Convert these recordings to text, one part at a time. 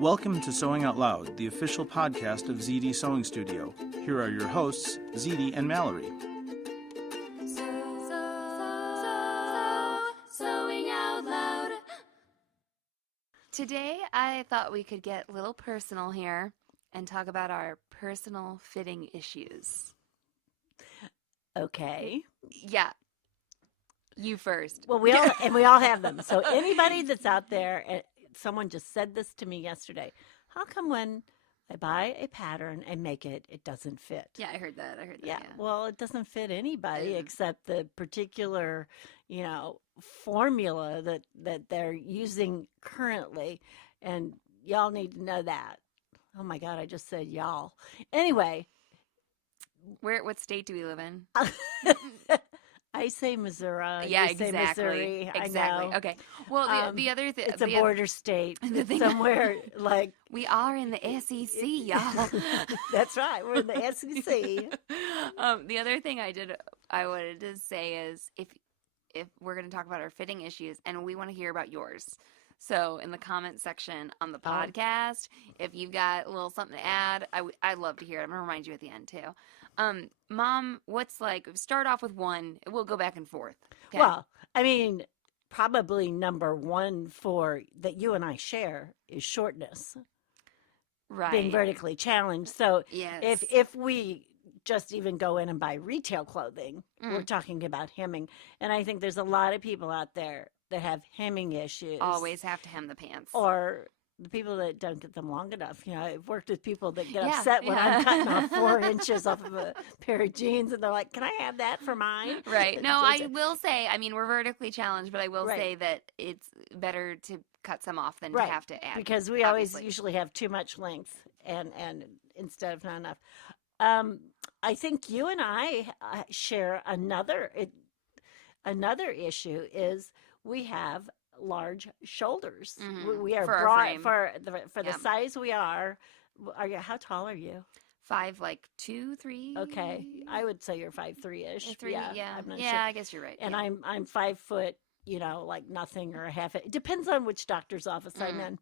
Welcome to Sewing Out Loud, the official podcast of Zede Sewing Studio. Here are your hosts, Zede and Mallory. Sewing Out Loud. Today, I thought we could get a little personal here and talk about our personal fitting issues. Okay. Yeah. You first. Well, we all have them. So anybody that's out there, and someone just said this to me yesterday. How come when I buy a pattern and make it, it doesn't fit? Yeah, I heard that. Yeah. Well, it doesn't fit anybody except the particular, formula that they're using currently, and y'all need to know that. Oh my God, I just said y'all. Anyway. What state do we live in? I say Missouri. Yeah, you say exactly. Missouri. Exactly. I know. Okay. Well, the other thing, it's a border state. It's somewhere like we are in the SEC, y'all. That's right. We're in the SEC. The other thing I wanted to say is if we're going to talk about our fitting issues, and we want to hear about yours. So in the comment section on the podcast, if you've got a little something to add, I'd love to hear it. I'm going to remind you at the end too. Mom, start off with one. We'll go back and forth. Okay? Well, I mean, probably number one that you and I share is shortness. Right. Being vertically challenged. So yes. if we just even go in and buy retail clothing, we're talking about hemming. And I think there's a lot of people out there that have hemming issues. Always have to hem the pants. Or the people that don't get them long enough. I've worked with people that get upset when I'm cutting off 4 inches off of a pair of jeans, and they're like, can I have that for mine? Right. No, I will say, we're vertically challenged, but I will say that it's better to cut some off than to have to add. Because we always usually have too much length and instead of not enough. I think you and I share another issue is we have large shoulders. We are broad for the size we are. How tall are you? 5'2", 3". Okay, I would say you're 5'3" ish. 3, yeah. I'm not sure. sure. I guess you're right. And I'm 5 foot. Like nothing or a half. It depends on which doctor's office I'm in.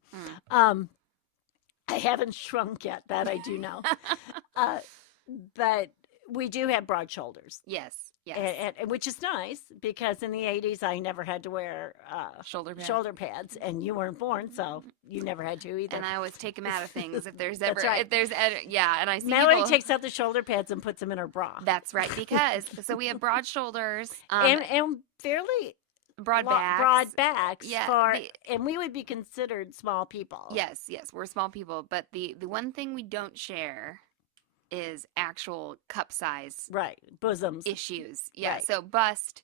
I haven't shrunk yet. That I do know. But we do have broad shoulders. Yes. And which is nice because in the 80s I never had to wear shoulder pads, and you weren't born, so you never had to either. And I always take them out of things if there's ever. That's right. And I see Mallory takes out the shoulder pads and puts them in her bra. That's right, because so we have broad shoulders and fairly broad backs. Broad backs. Yeah, and we would be considered small people. Yes, we're small people, but the one thing we don't share is actual cup size bosoms issues. So bust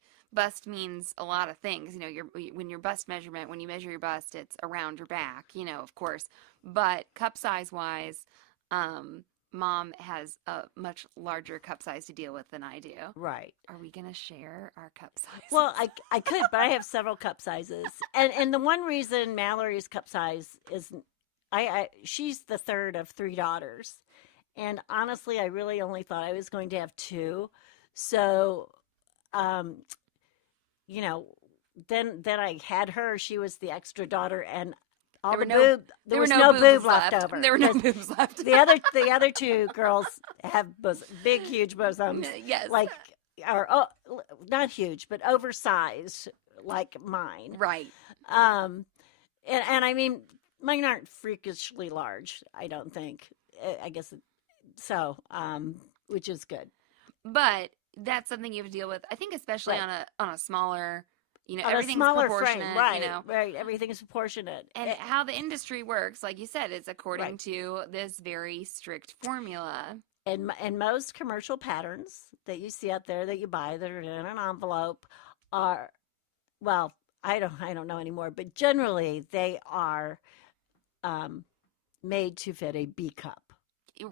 means a lot of things. When your bust measurement, when you measure your bust, it's around your back, of course, but cup size wise, Mom has a much larger cup size to deal with than I do. Right. Are we going to share our cup size? Well, I could, but I have several cup sizes. And the one reason Mallory's cup size is she's the third of 3 daughters. And honestly, I really only thought I was going to have 2. So, then I had her. She was the extra daughter, and there was no boob left over. There were no boobs left. The other 2 girls have big, huge bosoms. Yes. Not huge, but oversized, like mine. Right. And I mean, mine aren't freakishly large, I don't think. I guess so, which is good. But that's something you have to deal with. I think especially on a smaller, everything's smaller proportionate. Frame, right, everything is proportionate. And how the industry works, like you said, it's according to this very strict formula. And most commercial patterns that you see out there that you buy that are in an envelope are, well, I don't know anymore, but generally they are made to fit a B cup.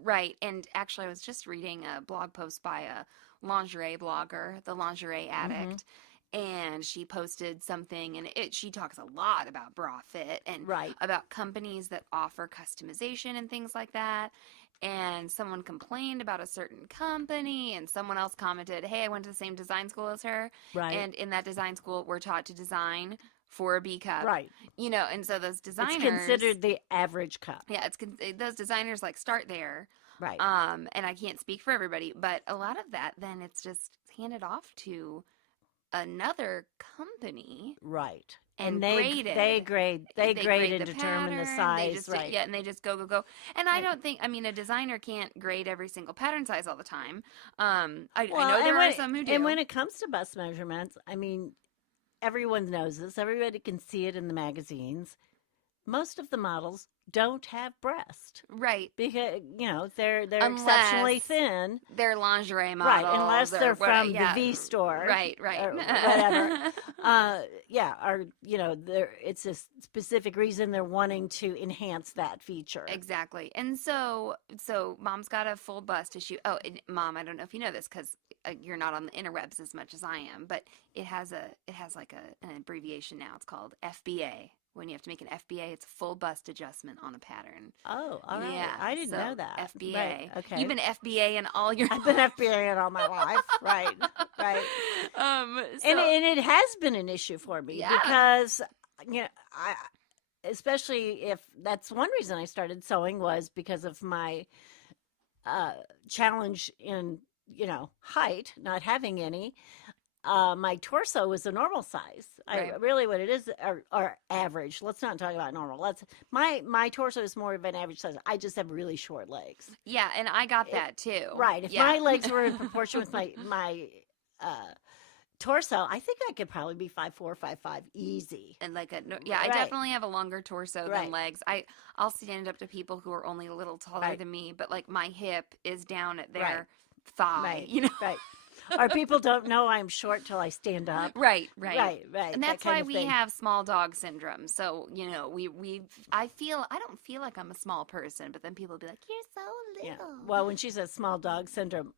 Right. And actually, I was just reading a blog post by a lingerie blogger, the Lingerie Addict, and she posted something, and she talks a lot about bra fit and about companies that offer customization and things like that. And someone complained about a certain company, and someone else commented, hey, I went to the same design school as her. Right. And in that design school, we're taught to design for a B cup. Right. You know, and so those designers. It's considered the average cup. Yeah, those designers like start there. Right. And I can't speak for everybody, but a lot of that then it's just handed off to another company. Right. And they grade and the determine the pattern, size, right? Yeah, and they just go. And I don't think, I mean, a designer can't grade every single pattern size all the time. I know there are some who do. And when it comes to bust measurements, I mean, everyone knows this. Everybody can see it in the magazines. Most of the models don't have breast. Right. Because, you know, they're exceptionally thin. They're lingerie Right, models. unless they're from the V store. Right. Or whatever. Or, you know, it's a specific reason they're wanting to enhance that feature. Exactly. And so Mom's got a full bust issue. Oh, and Mom, I don't know if you know this because you're not on the interwebs as much as I am, but it has like an abbreviation now. It's called FBA. When you have to make an FBA, it's a full bust adjustment on a pattern. Oh, all right. Yeah, I didn't know that. FBA. Right. Okay. You've been FBA in all your I've been FBA in all my life. Right. And it has been an issue for me because, you know, especially if that's one reason I started sewing was because of my challenge in, you know, height, not having any. My torso was a normal size. Right. Really what it is, or average. Let's not talk about normal. My torso is more of an average size. I just have really short legs. Yeah, and I got that too. Right. If my legs were in proportion with my torso, I think I could probably be 5'4", 5'5", easy. And I definitely have a longer torso than legs. I'll stand up to people who are only a little taller than me, but like my hip is down at their thigh. You know. Right. Or people don't know I'm short till I stand up. Right. And that's why we have small dog syndrome. So, you know, I don't feel like I'm a small person, but then people will be like, you're so little. Yeah. Well, when she says small dog syndrome,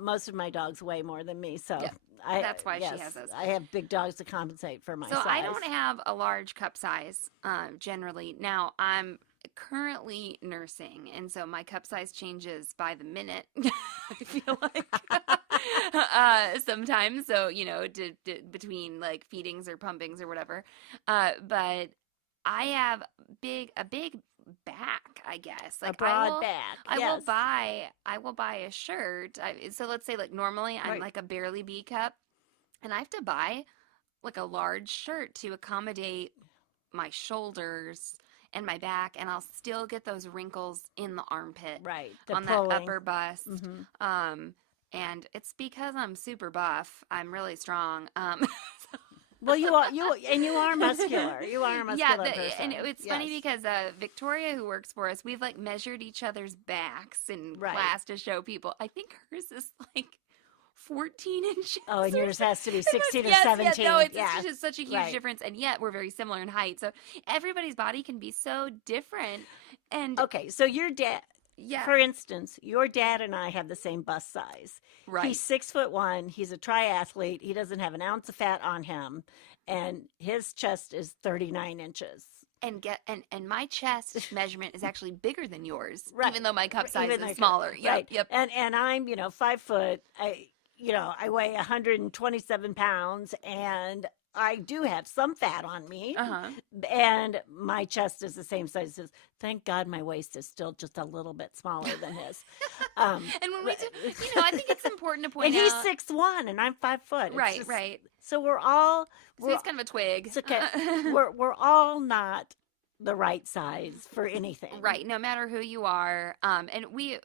most of my dogs weigh more than me. So that's why she has those. I have big dogs to compensate for my size. So I don't have a large cup size generally. Now, I'm currently nursing, and so my cup size changes by the minute. I feel like sometimes, so you know, between like feedings or pumpings or whatever. But I have a big back, I guess. Like a broad back. I will buy a shirt. So let's say like normally I'm like a barely B cup, and I have to buy like a large shirt to accommodate my shoulders and my back, and I'll still get those wrinkles in the armpit, on that upper bust. And it's because I'm super buff. I'm really strong. Well, you are muscular. You are a muscular person. And it's funny because Victoria, who works for us, we've like measured each other's backs in class to show people. I think hers is like 14 inches. Oh, and yours has to be 16 or 17. No, it's just such a huge difference, and yet we're very similar in height. So everybody's body can be so different. And okay, so your dad. Yeah. For instance, your dad and I have the same bust size. Right. He's 6'1". He's a triathlete. He doesn't have an ounce of fat on him, and his chest is 39 inches. And my chest measurement is actually bigger than yours, even though my cup size is smaller. Yep. And I'm 5 foot. I weigh 127 pounds, and I do have some fat on me, and my chest is the same size as. Thank God my waist is still just a little bit smaller than his. And when we do, I think it's important to point out. And he's 6'1", and I'm 5 foot. Right. So we're all. So he's kind of a twig. It's okay. we're all not the right size for anything. Right. No matter who you are. And we,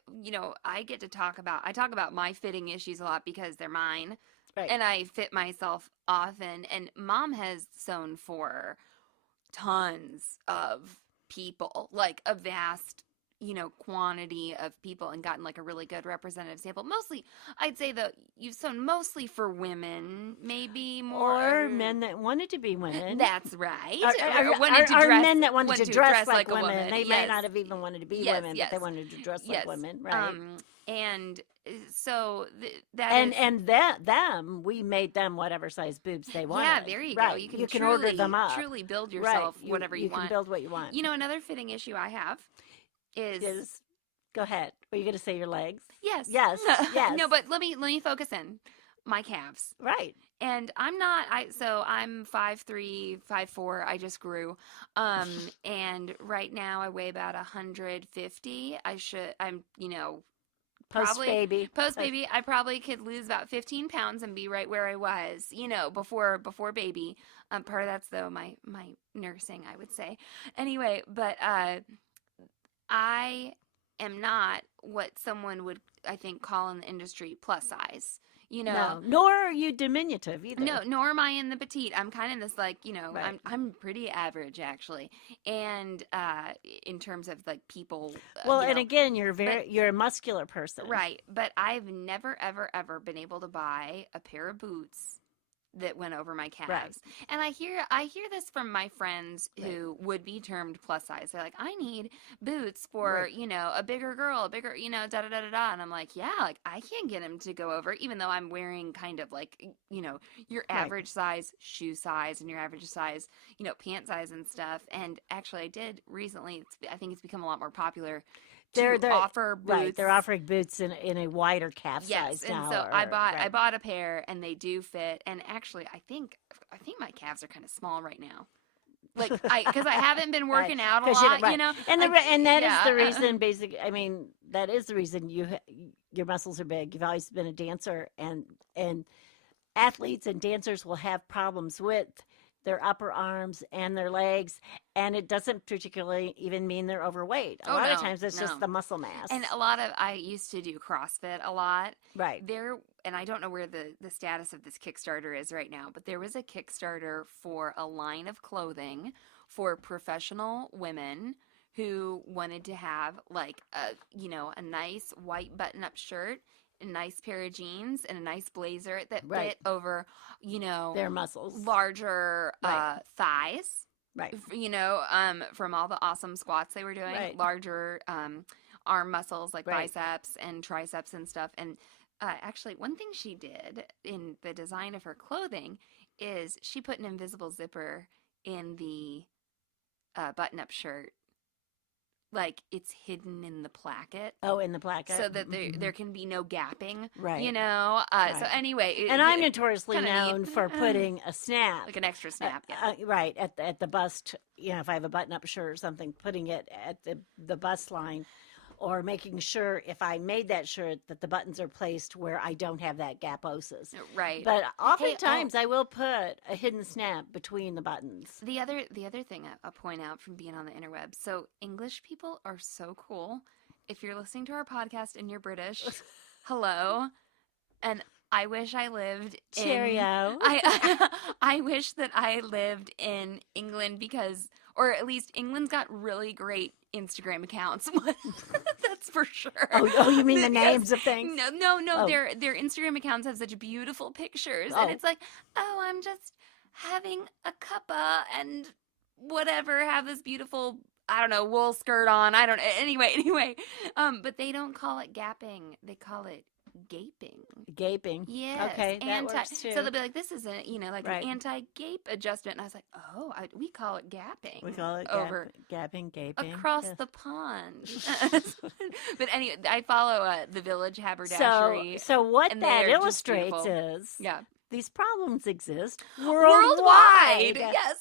I talk about my fitting issues a lot because they're mine. Right. And I fit myself often. And Mom has sewn for tons of people, like a vast, quantity of people, and gotten like a really good representative sample. Mostly, I'd say that you've sewn mostly for women, maybe more. Or men that wanted to be women. That's right. Or men that wanted to dress like women. They may not have even wanted to be women, but they wanted to dress like women, right? And so that them, we made them whatever size boobs they wanted. Yeah, there you go. You can order them up. Truly build yourself whatever you want. You can build what you want. Another fitting issue I have is go ahead. Are you going to say your legs? Yes. Yes. No, but let me focus in my calves. Right. And I'm 5'3", 5'4". I just grew. And right now I weigh about 150. I'm, Post baby. I probably could lose about 15 pounds and be right where I was, before baby. Part of that's though my nursing, I would say. Anyway, but I am not what someone would, I think, call in the industry plus size. No, nor are you diminutive either. No, nor am I in the petite. I'm kind of this Right. I'm pretty average actually, and in terms of like people. Well, and again, you're a muscular person, right? But I've never ever been able to buy a pair of boots that went over my calves. Right. And I hear this from my friends who would be termed plus size. They're like, I need boots for, a bigger girl, da da da da da. And I'm like, yeah, like I can't get them to go over, even though I'm wearing kind of like, your average size shoe size and your average size, pant size and stuff. And actually I did recently, I think it's become a lot more popular to offer boots. Right, they're offering boots in a wider calf size and now. So I bought a pair, and they do fit. And actually, I think my calves are kind of small right now. Like because I haven't been working out a lot, And that is the reason. I mean, that is the reason your muscles are big. You've always been a dancer, and athletes and dancers will have problems with their upper arms and their legs, and it doesn't particularly even mean they're overweight. A lot of times it's just the muscle mass. And I used to do CrossFit a lot. Right. And I don't know where the status of this Kickstarter is right now, but there was a Kickstarter for a line of clothing for professional women who wanted to have like a nice white button-up shirt, a nice pair of jeans, and a nice blazer that fit over, their muscles, larger thighs, right? From all the awesome squats they were doing, larger arm muscles like biceps and triceps and stuff. And actually, one thing she did in the design of her clothing is she put an invisible zipper in the button-up shirt. Like it's hidden in the placket. Oh, in the placket. So that there can be no gapping. Right. So anyway. And I'm notoriously known for putting a snap. Like an extra snap. Right. At the bust, if I have a button-up shirt or something, putting it at the bust line. Or making sure if I made that shirt that the buttons are placed where I don't have that gaposis. Right. But oftentimes I will put a hidden snap between the buttons. The other thing I'll point out from being on the interwebs. So English people are so cool. If you're listening to our podcast and you're British, hello. And I wish I lived in... Cheerio. I wish that I lived in England because... Or at least England's got really great Instagram accounts. That's for sure. Oh, you mean the names of things? No. Oh. Their Instagram accounts have such beautiful pictures. And it's like, I'm just having a cuppa and whatever, have this beautiful, I don't know, wool skirt on. I don't know. Anyway. But they don't call it gapping. They call it gaping. Yes. Okay, that works too. So they'll be like, this is an anti-gape adjustment. And I was like, we call it gapping. We call it gapping, gaping. Across the pond. But anyway, I follow the Village Haberdashery. So what that illustrates is these problems exist worldwide. Yes.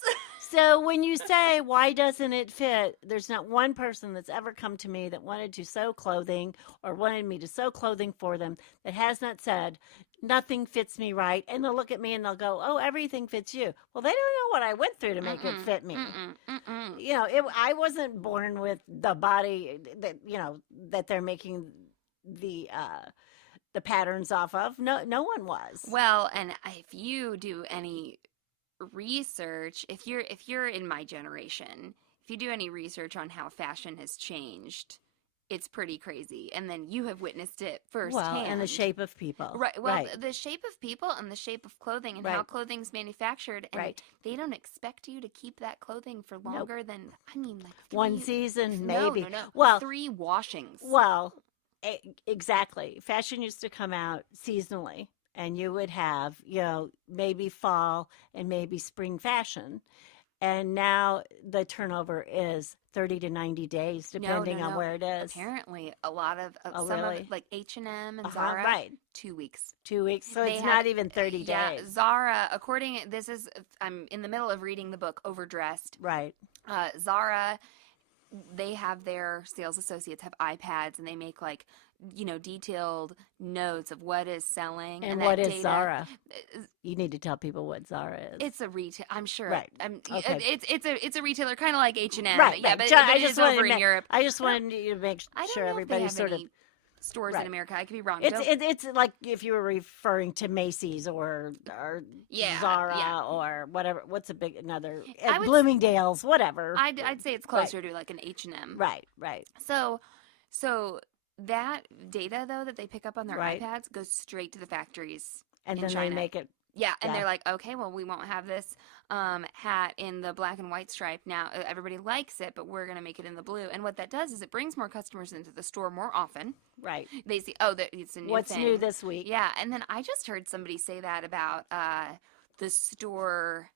So when you say, why doesn't it fit? There's not one person that's ever come to me that wanted to sew clothing or wanted me to sew clothing for them that has not said, nothing fits me right. And they'll look at me and they'll go, oh, everything fits you. Well, they don't know what I went through to make it fit me. I wasn't born with the body that, that they're making the patterns off of. No one was. Well, and if you do any research, if you're in my generation, if you do any research on how fashion has changed, it's pretty crazy. And then you have witnessed it firsthand. Well, and the shape of people. Right. Well, the shape of people and the shape of clothing and how clothing's manufactured. And they don't expect you to keep that clothing for longer than, one season, maybe. No. Well, 3 washings. Well, exactly. Fashion used to come out seasonally. And you would have, maybe fall and maybe spring fashion. And now the turnover is 30 to 90 days, depending on where it is. Apparently, a lot of Oh, some really? of it, like H&M and Zara, Right. 2 weeks. 2 weeks. So They it's have- not even 30 Yeah, days. Zara. I'm in the middle of reading the book Overdressed. Right. Zara, they have their sales associates have iPads, and they make like detailed notes of what is selling And that what is data- Zara? You need to tell people what Zara is. It's a retail. I'm sure. Right. Okay. It's a retailer, kind of like H&M. Right, Yeah, right. but I it just is wanted over to in Europe. I just wanted you to make I don't sure know everybody's if they have sort of. any stores Right. in America. I could be wrong. It's like if you were referring to Macy's or Yeah, Zara yeah. or whatever. What's a big another I would- Bloomingdale's, whatever. I'd say it's closer to like an H&M. Right, right. So that data though that they pick up on their Right. iPads goes straight to the factories. And in then China. they make it. Yeah, and Yeah. they're like, okay, well, we won't have this hat in the black and white stripe now. Everybody likes it, but we're going to make it in the blue. And what that does is it brings more customers into the store more often. Right. They see, oh, it's a new What's thing. new this week? Yeah, and then I just heard somebody say that about the store.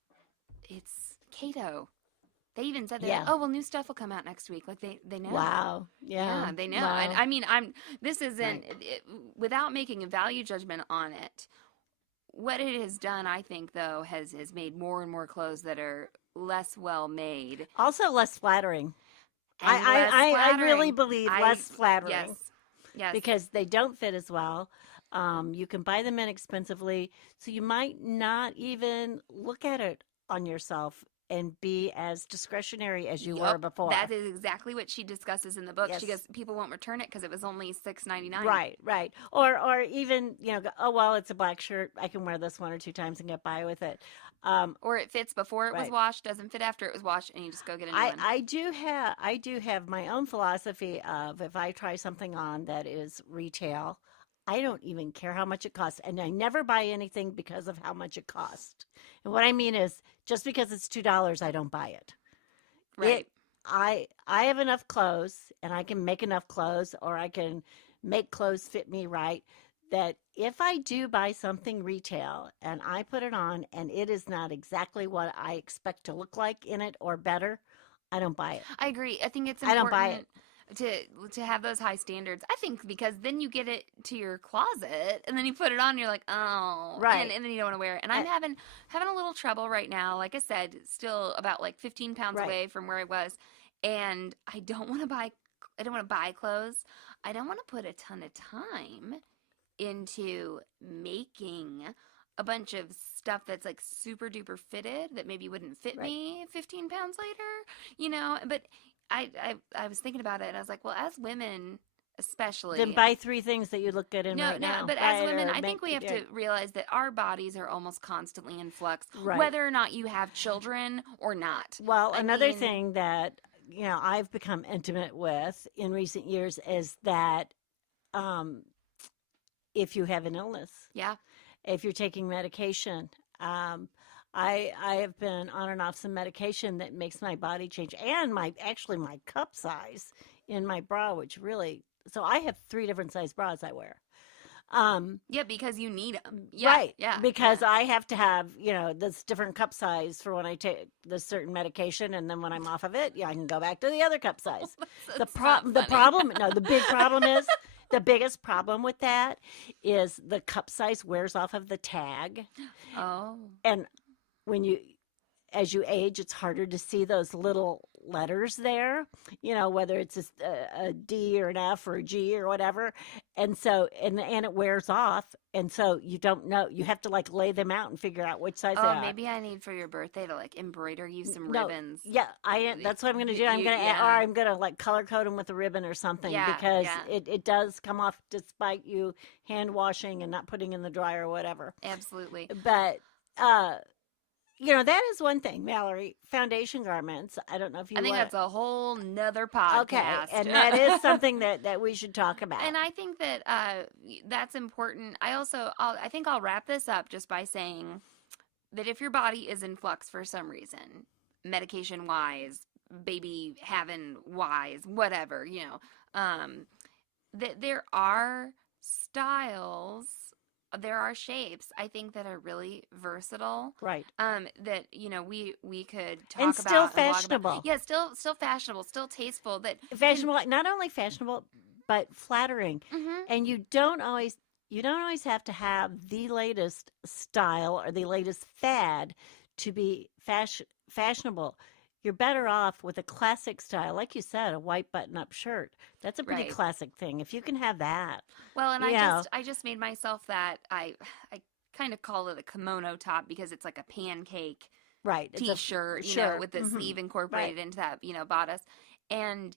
It's Cato. They even said that. Yeah. Oh, well, new stuff will come out next week. Like they know. Wow. Yeah. They know. Wow. And I mean, this isn't Right. without making a value judgment on it. What it has done, I think, though, has made more and more clothes that are less well made. Also less flattering. And less I really flattering. believe less flattering. Yes. Because they don't fit as well. You can buy them inexpensively, so you might not even look at it on yourself and be as discretionary as you were before. That is exactly what she discusses in the book. Yes. She goes, people won't return it because it was only $6.99. Right. Or even, go, oh, well, it's a black shirt. I can wear this 1 or 2 times and get by with it. Or it fits before it was Right. washed, doesn't fit after it was washed, and you just go get a new one. I do have my own philosophy of if I try something on that is retail, I don't even care how much it costs. And I never buy anything because of how much it costs. And what I mean is just because it's $2, I don't buy it. Right. I have enough clothes and I can make enough clothes or I can make clothes fit me right that if I do buy something retail and I put it on and it is not exactly what I expect to look like in it or better, I don't buy it. I agree. I think it's I important don't buy it. to have those high standards. I think because then you get it to your closet and then you put it on and you're like, oh, Right. and then you don't want to wear it. And I'm having a little trouble right now. Like I said, still about like 15 pounds Right. away from where I was, and I don't want to buy clothes. I don't want to put a ton of time into making a bunch of stuff that's like super duper fitted that maybe wouldn't fit Right. me 15 pounds later, but I was thinking about it and I was like, well, as women especially, Then buy 3 things that you look good in right now. but as right? women, Or I think make- we have to realize that our bodies are almost constantly in flux, Right. whether or not you have children or not. Well, I another mean- thing that I've become intimate with in recent years is that if you have an illness, Yeah. if you're taking medication, I have been on and off some medication that makes my body change and my cup size in my bra, which really, so I have 3 different size bras I wear. Yeah, because you need them. Yeah, Right. Yeah. Because I have to have, this different cup size for when I take this certain medication. And then when I'm off of it, I can go back to the other cup size. The biggest problem with that is the cup size wears off of the tag. Oh. And as you age, it's harder to see those little letters there, whether it's a D or an F or a G or whatever. And so, and it wears off. And so you don't know, you have to like lay them out and figure out which size they Oh, are. maybe I need for your birthday to like embroider you some No, ribbons. Yeah, that's what I'm going to do. I'm going to, Yeah. or I'm going to like color code them with a ribbon or something because it does come off despite you hand washing and not putting in the dryer or whatever. Absolutely. But, that is one thing, Mallory. Foundation garments. I don't know if you I think that's a whole nother podcast. Okay, and that is something that we should talk about. And I think that that's important. I think I'll wrap this up just by saying that if your body is in flux for some reason, medication wise, baby having wise, whatever, that there are styles there are shapes I think that are really versatile. Right. That we could talk And about still and walk fashionable. about. Yeah, still fashionable, still tasteful. That Fashionable, not only fashionable, but flattering. Mhm. And you don't always have to have the latest style or the latest fad to be fashionable. You're better off with a classic style, like you said, a white button-up shirt. That's a pretty Right. classic thing. If you can have that, Well, and Yeah. I just made myself that I kind of call it a kimono top because it's like a pancake right? It's a t-shirt, shirt. with the Mhm. sleeve incorporated into that, bodice. And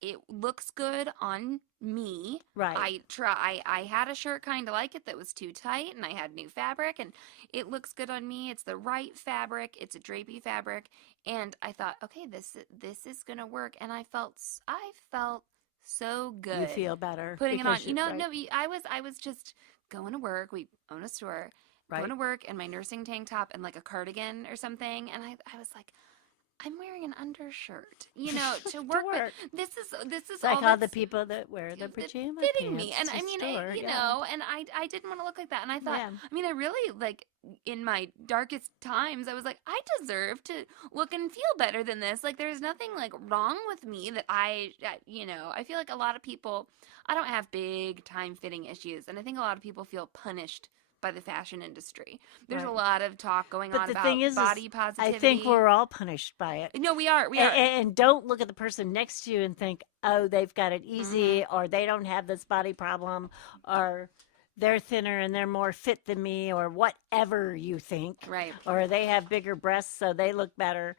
it looks good on me. Right. I had a shirt kind of like it that was too tight, and I had new fabric, and it looks good on me. It's the right fabric. It's a drapey fabric, and I thought, okay, this is gonna work, and I felt so good. You feel better putting it on. because you- right. No, I was just going to work. We own a store. Right. Going to work in my nursing tank top and like a cardigan or something, and I was like, I'm wearing an undershirt, to work. work. But this is like all all the that's people that wear the pajama fitting me, pants and to I mean, store, and I didn't want to look like that, and I thought, Yeah. I mean, I really like in my darkest times, I was like, I deserve to look and feel better than this. Like, there's nothing like wrong with me that I feel like a lot of people, I don't have big time fitting issues, and I think a lot of people feel punished by the fashion industry. There's a Right. lot of talk going But on the about thing is body positivity. I think we're all punished by it. No, we are. And don't look at the person next to you and think, oh, they've got it easy, Mm-hmm. or they don't have this body problem, or they're thinner and they're more fit than me, or whatever you think. Right. Or they have bigger breasts, so they look better.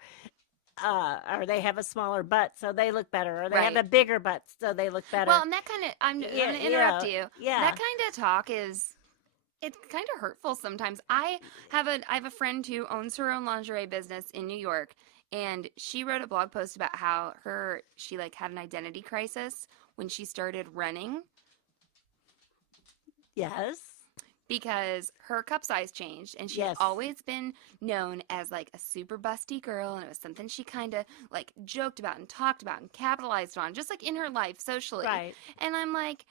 Or they have a smaller butt, so they look better. Or they have Right. a bigger butt, so they look better. Well, and that kind of, I'm going to interrupt you. Yeah. That kind of talk it's kind of hurtful sometimes. I have a friend who owns her own lingerie business in New York, and she wrote a blog post about how she like had an identity crisis when she started running Yes. because her cup size changed, and she's Yes. always been known as like a super busty girl, and it was something she kind of like joked about and talked about and capitalized on, just like in her life socially. Right. And I'm like,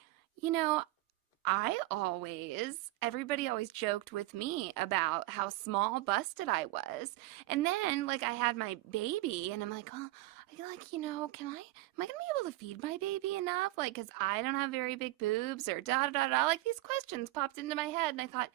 everybody always joked with me about how small busted I was. And then, like, I had my baby, and I'm like, oh, am I going to be able to feed my baby enough? Like, because I don't have very big boobs or da-da-da-da. Like, these questions popped into my head, and I thought,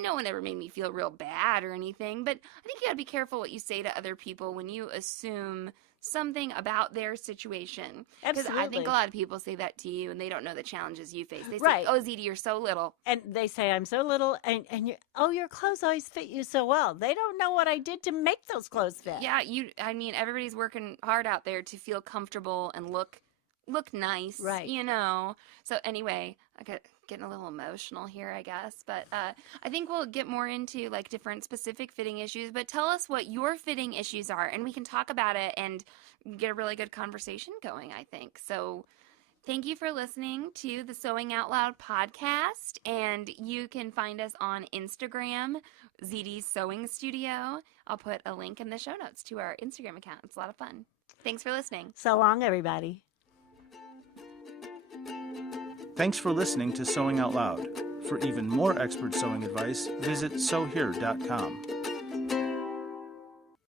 no one ever made me feel real bad or anything, but I think you gotta be careful what you say to other people when you assume something about their situation. Because I think Absolutely. a lot of people say that to you, and they don't know the challenges you face. They say, Right. oh, Zede, you're so little. And they say I'm so little, and your clothes always fit you so well. They don't know what I did to make those clothes fit. Yeah, everybody's working hard out there to feel comfortable and look nice. Right. So anyway, I got getting a little emotional here, I guess. But I think we'll get more into like different specific fitting issues. But tell us what your fitting issues are, and we can talk about it and get a really good conversation going, I think. So thank you for listening to the Sewing Out Loud podcast. And you can find us on Instagram, Zede's Sewing Studio. I'll put a link in the show notes to our Instagram account. It's a lot of fun. Thanks for listening. So long, everybody. Thanks for listening to Sewing Out Loud. For even more expert sewing advice, visit sewhere.com.